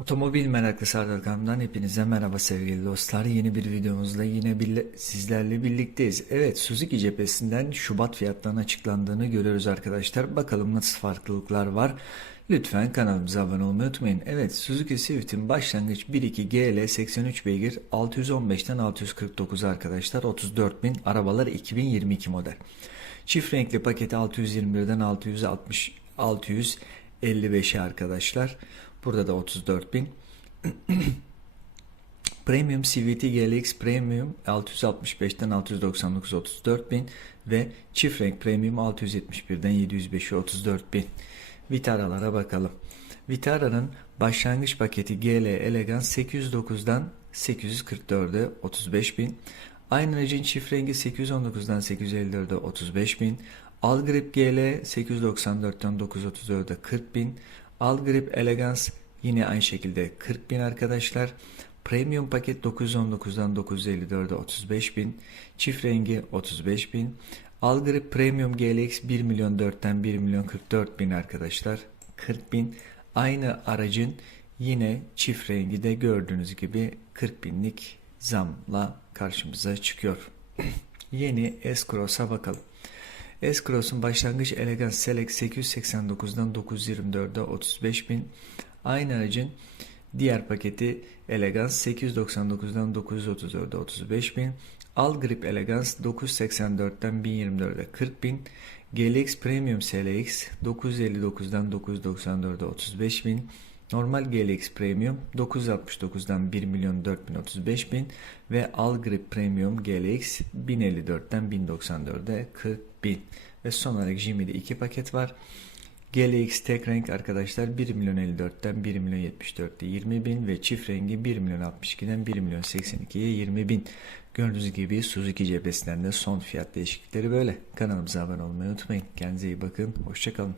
Otomobil meraklısı Ardakan'dan hepinize merhaba sevgili dostlar. Yeni bir videomuzla yine birle- sizlerle birlikteyiz. Evet Suzuki cephesinden Şubat fiyatlarının açıklandığını görüyoruz arkadaşlar. Bakalım nasıl farklılıklar var. Lütfen kanalımıza abone olmayı unutmayın. Evet Suzuki Swift'in başlangıç 1.2 GL 83 beygir 615'ten 649 arkadaşlar 34.000 arabalar 2022 model. Çift renkli paketi 621'den 660 655'e arkadaşlar. Burada da 34.000. Premium CVT GLX Premium 665'ten 699 34.000 ve çift renk Premium 671'den 705'e 34.000. Vitara'lara bakalım. Vitara'nın başlangıç paketi GL Elegance 809'dan 844'e 35.000. Aynı aracın çift rengi 819'dan 854'e 35.000. All Grip GL 894'ten 934'e 40.000. All Grip Elegance yine aynı şekilde 40.000 arkadaşlar. Premium paket 919'dan 954'e 35.000. Çift rengi 35.000. All Grip Premium GLX 1 milyon 4'ten 1 milyon 44 bin arkadaşlar. 40 bin. Aynı aracın yine çift rengi de gördüğünüz gibi 40 binlik zamla karşımıza çıkıyor. Yeni S-Cross'a bakalım. S-Cross'un başlangıç Elegance Select 889'dan 924'e 35 bin. Aynı aracın diğer paketi Elegance 899'dan 934'e 35 bin. All Grip Elegance 984'ten 1024'e 40 bin. GLX Premium SLX 959'dan 994'e 35 bin. Normal GLX Premium 969'dan 1 milyon 435 bin ve All Grip Premium GLX 1054'ten 1094'e 40 bin. Ve son olarak Jimmy'de iki paket var. GLX tek renk arkadaşlar 1 milyon 54'ten 1 milyon 74'te 20 bin ve çift rengi 1 milyon 62'den 1 milyon 82'ye 20 bin. Gördüğünüz gibi Suzuki cephesinden de son fiyat değişiklikleri böyle. Kanalımıza abone olmayı unutmayın. Kendinize iyi bakın. Hoşçakalın.